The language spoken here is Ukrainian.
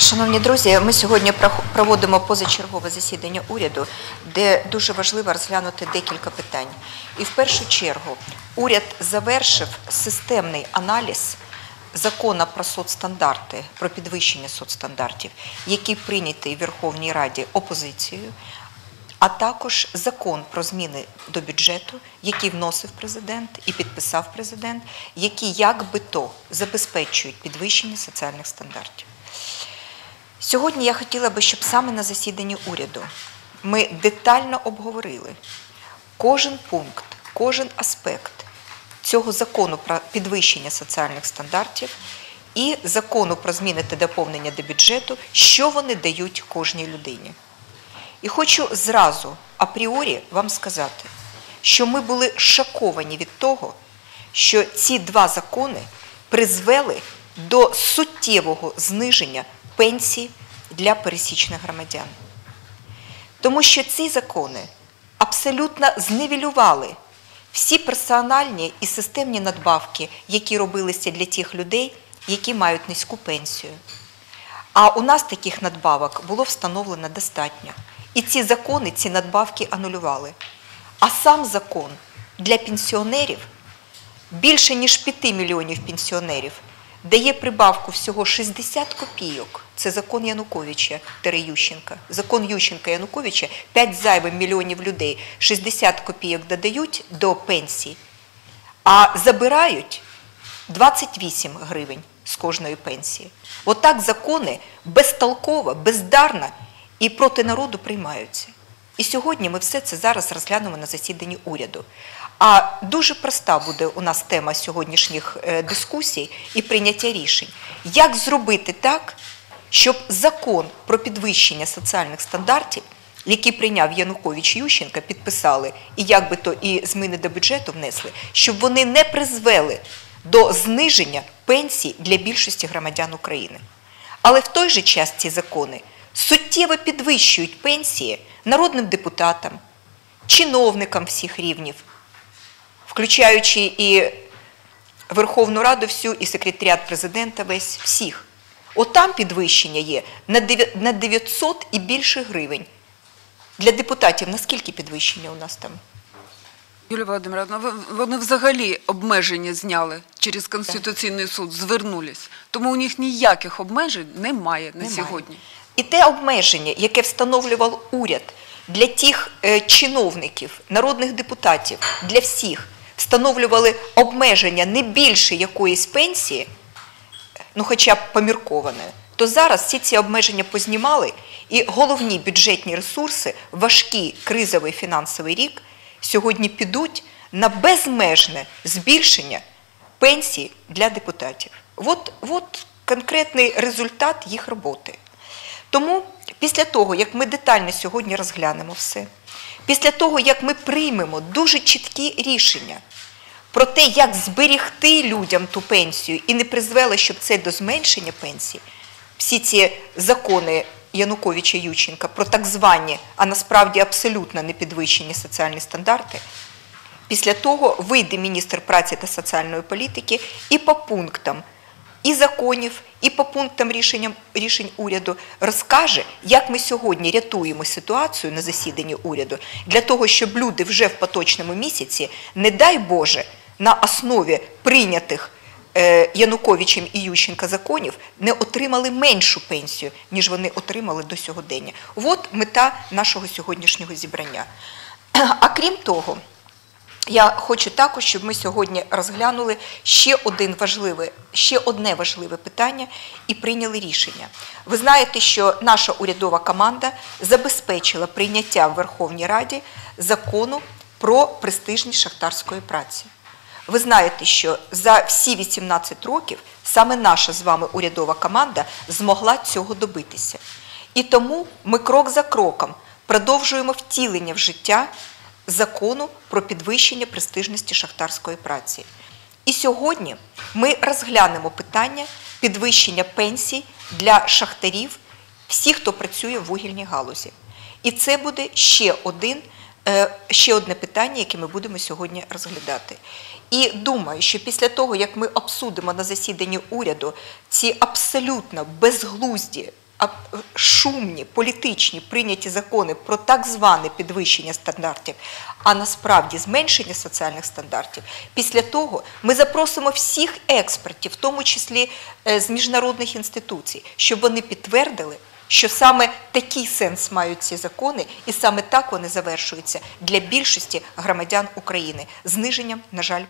Шановні друзі, ми сьогодні проводимо позачергове засідання уряду, де дуже важливо розглянути декілька питань. І в першу чергу уряд завершив системний аналіз закону про соцстандарти, про підвищення соцстандартів, який прийнятий в Верховній Раді опозицією, а також закон про зміни до бюджету, який вносив президент і підписав президент, які як би то забезпечують підвищення соціальних стандартів. Сьогодні я хотіла би, щоб саме на засіданні уряду ми детально обговорили кожен пункт, кожен аспект цього закону про підвищення соціальних стандартів і закону про зміни та доповнення до бюджету, що вони дають кожній людині. І хочу зразу апріорі вам сказати, що ми були шоковані від того, що ці два закони призвели до суттєвого зниження пенсій для пересічних громадян. Тому що ці закони абсолютно зневілювали всі персональні і системні надбавки, які робилися для тих людей, які мають низьку пенсію. А у нас таких надбавок було встановлено достатньо. І ці закони, ці надбавки анулювали. А сам закон для пенсіонерів більше ніж 5 мільйонів пенсіонерів дає прибавку всього 60 копійок. Це закон Януковича Ющенка. Закон Ющенка Януковича 5 зайвих мільйонів людей 60 копійок додають до пенсії, а забирають 28 гривень з кожної пенсії. Отак закони безтолково, бездарно і проти народу приймаються. І сьогодні ми все це зараз розглянемо на засіданні уряду. А дуже проста буде у нас тема сьогоднішніх е, дискусій і прийняття рішень. Як зробити так, щоб закон про підвищення соціальних стандартів, який прийняв Янукович Ющенка, підписали, і як би то і зміни до бюджету внесли, щоб вони не призвели до зниження пенсій для більшості громадян України. Але в той же час ці закони суттєво підвищують пенсії народним депутатам, чиновникам всіх рівнів, включаючи і Верховну Раду всю, і секретаріат президента весь, всіх. От підвищення є на дев'я- 900 і більше гривень. Для депутатів наскільки підвищення у нас там? Юлія Володимировна, вони взагалі обмеження зняли через Конституційний суд, звернулись. Тому у них ніяких обмежень немає на Немає. сьогодні. І те обмеження, яке встановлював уряд для тих е, чиновників, народних депутатів, для всіх, встановлювали обмеження не більше якоїсь пенсії, ну хоча б помірковане, то зараз всі ці обмеження познімали, і головні бюджетні ресурси, важкий кризовий фінансовий рік, сьогодні підуть на безмежне збільшення пенсій для депутатів. От, от конкретний результат їх роботи. Тому після того, як ми детально сьогодні розглянемо все, після того, як ми приймемо дуже чіткі рішення про те, як зберігти людям ту пенсію і не призвело, щоб це до зменшення пенсій, всі ці закони Януковича Ющенка про так звані, а насправді абсолютно не підвищені соціальні стандарти, Після того вийде міністр праці та соціальної політики і по пунктам і законів, і по пунктам рішень уряду розкаже, як ми сьогодні рятуємо ситуацію на засіданні уряду для того, щоб люди вже в поточному місяці, не дай Боже, на основі прийнятих е, Януковичем і Ющенка законів не отримали меншу пенсію, ніж вони отримали до сьогодення. От мета нашого сьогоднішнього зібрання. А крім того, я хочу також, щоб ми сьогодні розглянули ще один важливе, ще одне важливе питання і прийняли рішення. Ви знаєте, що наша урядова команда забезпечила прийняття в Верховній Раді закону про престижність шахтарської праці. Ви знаєте, що за всі 18 років саме наша з вами урядова команда змогла цього добитися. І тому ми крок за кроком продовжуємо втілення в життя закону про підвищення престижності шахтарської праці. І сьогодні ми розглянемо питання підвищення пенсій для шахтарів, всіх, хто працює в вугільній галузі. І це буде ще один е, ще одне питання, яке ми будемо сьогодні розглядати. І думаю, що після того, як ми обсудимо на засіданні уряду ці абсолютно безглузді шумні політичні прийняті закони про так зване підвищення стандартів, а насправді зменшення соціальних стандартів, після того ми запросимо всіх експертів, в тому числі е, з міжнародних інституцій, щоб вони підтвердили, що саме такий сенс мають ці закони, і саме так вони завершуються для більшості громадян України. Зниженням, на жаль,